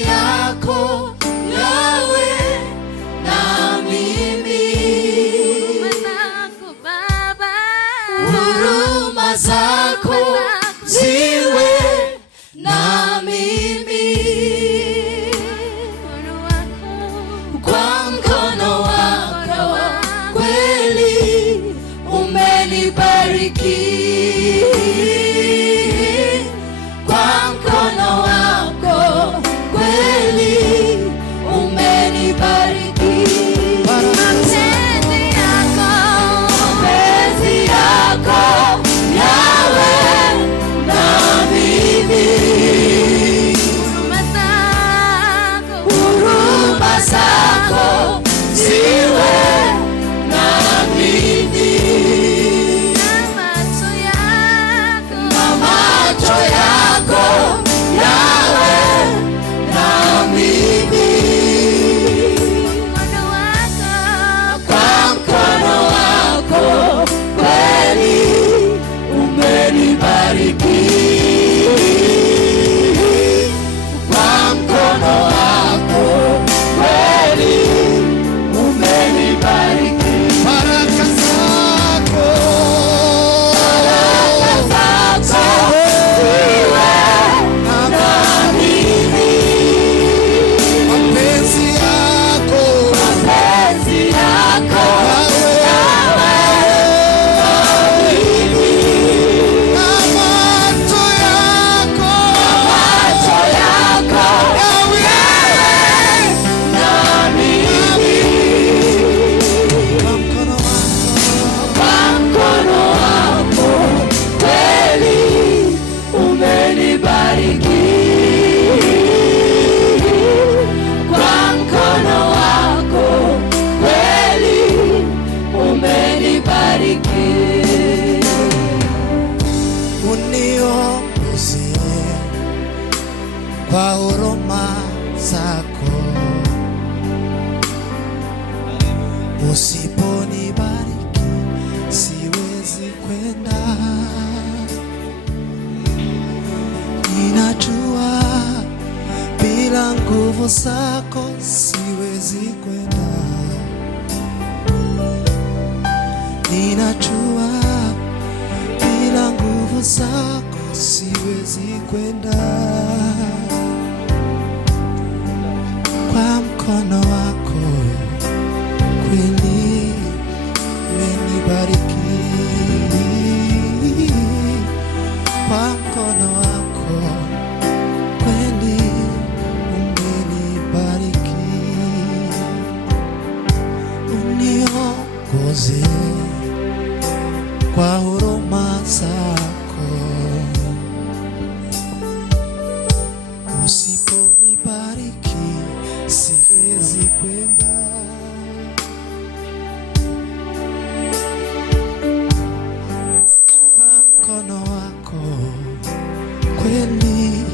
yako yawe na mimi. Huruma zako ziwe na mimi. Kwa mkono wako kweli umenibariki. Kwa mkono wako kweli umenibariki. Mapenzi yako yawe na mimi. Huruma zako ziwe na mimi. Na macho yako yawe na mimi. Kwa mkono wako kweli umenibariki. Kwa mkono wako kweli umenibariki. Baraka zako ziwe na mimi. Mapenzi yako yawe na mimi. Na macho yako yawe na mimi. Kwa mkono wako kweli umenibariki. Kwa mkono wako kweli umenibariki. Uniongoze kwa huruma zako. Usiponibariki siwezi kwenda. Ninajua bila nguvu zako siwezi kwenda. Ninajua bila nguvu zako siwezi kwenda. Kwa mkono wako kweli umenibariki. Kwa mkono wako kweli umenibariki. Uniongoze kwa huruma zako. Usiponibariki siwezi kwenda. Kwa mkono wako kweli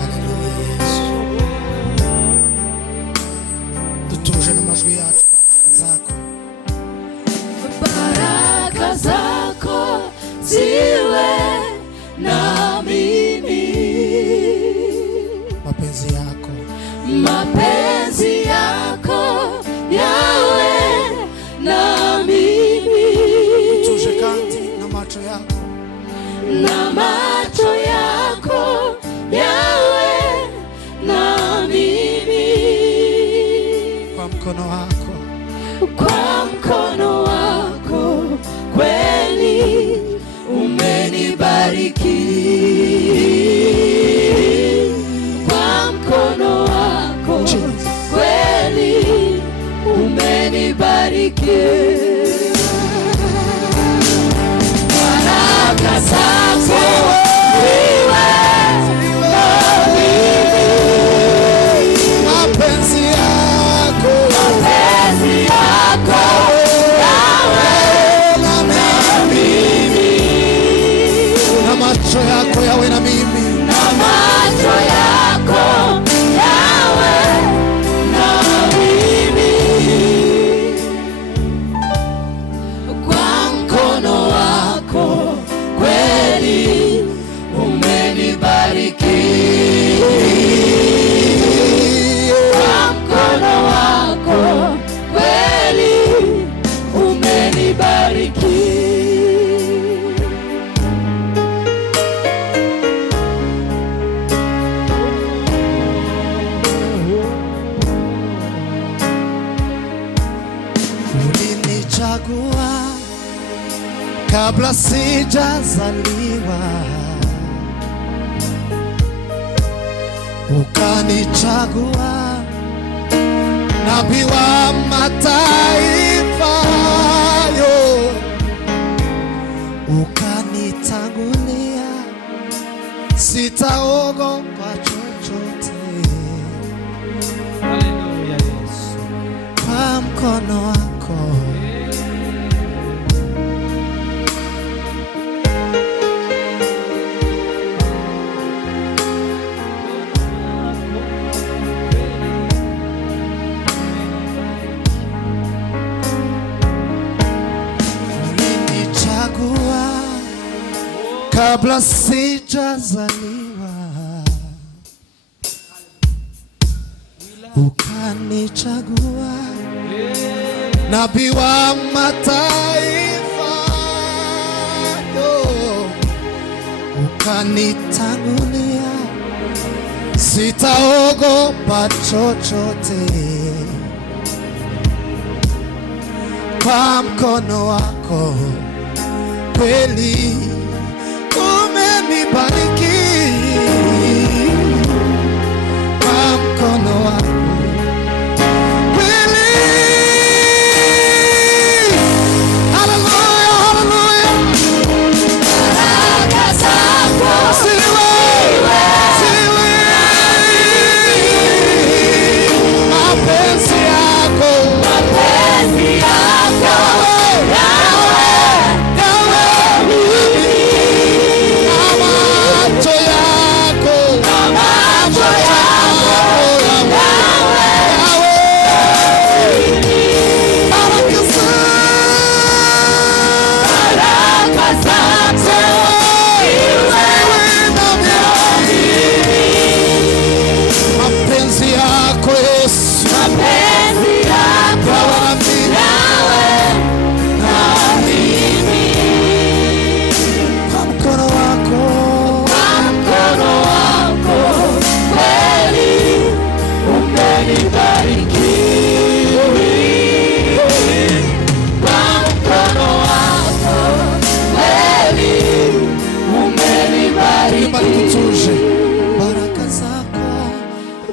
Haleluya Yesu. Tutuje na majwi yacu. Baraka zako ziwe na mimi. Mapenzi yako yawe na mimi. Tutuje kandi na macho yako. Na macho yako yawe na mimi. Kwa mkono wako kweli umenibariki. Kwa mkono wako kweli umenibariki. Baraka zako ziwe na mimi. Mapenzi yako yawe na mimi. Na macho yako yawe kabla sijazaliwa, ukanichagua, nabii wa mataifa yo, ukanitangulia, sitaogopa chochote. Haleluya Yesu. Kwa mkono wako ulinichagua kabla sijazaliwa, ukanichagua, nabii wa mataifa yo, ukanitangulia, sitaogopa chochote. Kwa mkono wako kweli umenibariki, kwa mkono wako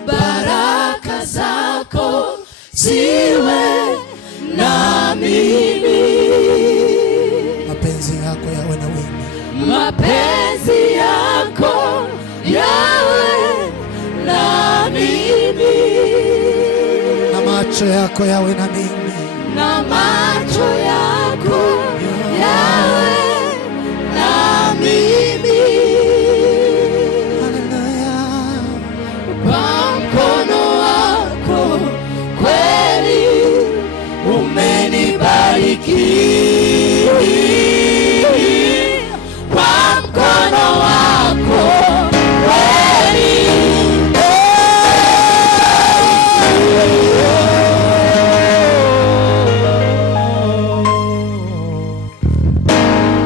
baraka zako ziwe na mimi. Mapenzi yako yawe na mimi. Mapenzi yako yawe na mimi. Na macho yako yawe na mimi. Na